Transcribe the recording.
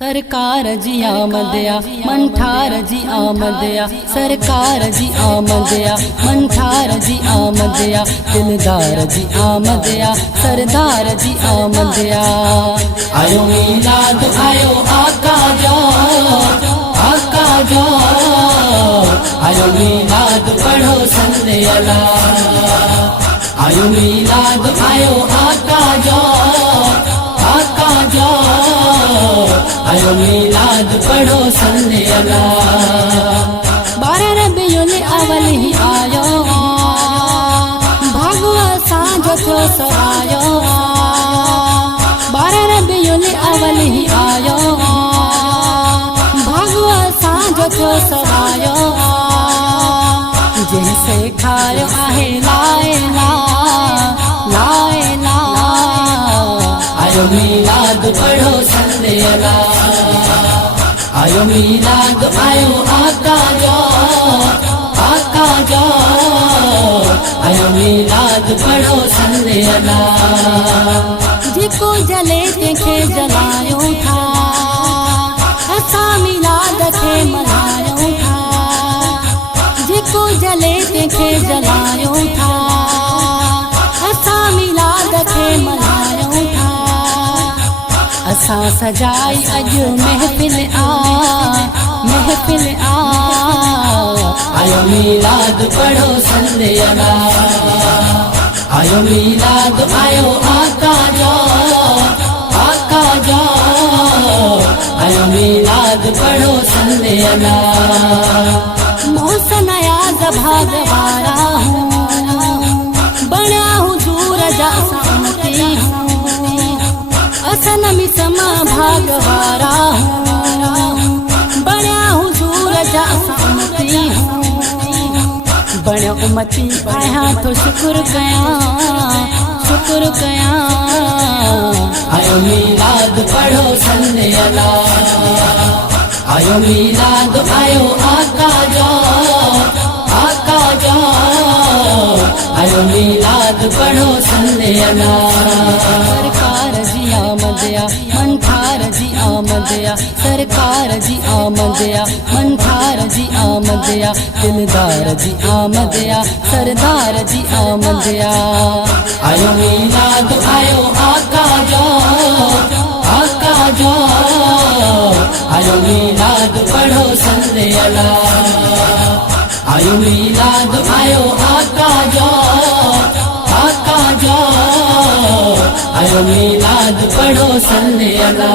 सरकार जी आमदया मंठार जी आमदया सरकार जी आमदया मंठार जी आमदया दिलदार जी आमदया सरदार जी आमदया। आयो मीलाद आयो आका जो आका जो आयो मीलाद पढ़ो संदे अला। आयो मीलाद आयो आका जो आका जो आयो मीलाद पढ़ो संदे अला। 12 रबीउल अव्वल ही आयो भागवा सांझ थो सवायो। 12 रबीउल अव्वल ही आयो भागवा सांझ थो सवायो। जैसे खायो आहे लाएला लाएला। आयो मीलाद पढ़ो संदे अला। आयो मीलाद आयो आका जो आका जो आयो मीलाद पढ़ो संदे अला। जिको जले तंहिंखे जलायो था असां मीलाद खे मल्हायूं था। जिको जले तंहिंखे जलायो था असां मीलाद खे मल्हायूं था। असां सजाई अॼु महफ़िल आ महफ़िल आ। आयो मीलाद पढ़ो संदे अला। आयो मीलाद आयो आका जो आका जो आयो मीलाद पढ़ो संदे अला। मोहसिन अयाज़ भागवारा हूँ बणिया हुजूर जा सामती हूँ। असन में समा भागवारा हूँ बणिया हुजूर जा सामती हूँ। बणिया उम्मती आहियां तो शुक्र कयां। आयो मीलाद पढ़ो संदे अला। आयो मीलाद आयो आका जो आका जो आयो मीलाद पढ़ो संदे अला। सरकार जी आमदया मंठार जी आमदया सरकार जी आमदया मंठार जी आमदया दिलदार जी आमदया सरदार जी आमदया। आयो मीलाद आयो आका जो आका जो आयो मीलाद पढ़ो संदे अला। आयो मीलाद आयो आका जो आका जो आयो मीलाद पढ़ो संदे अला।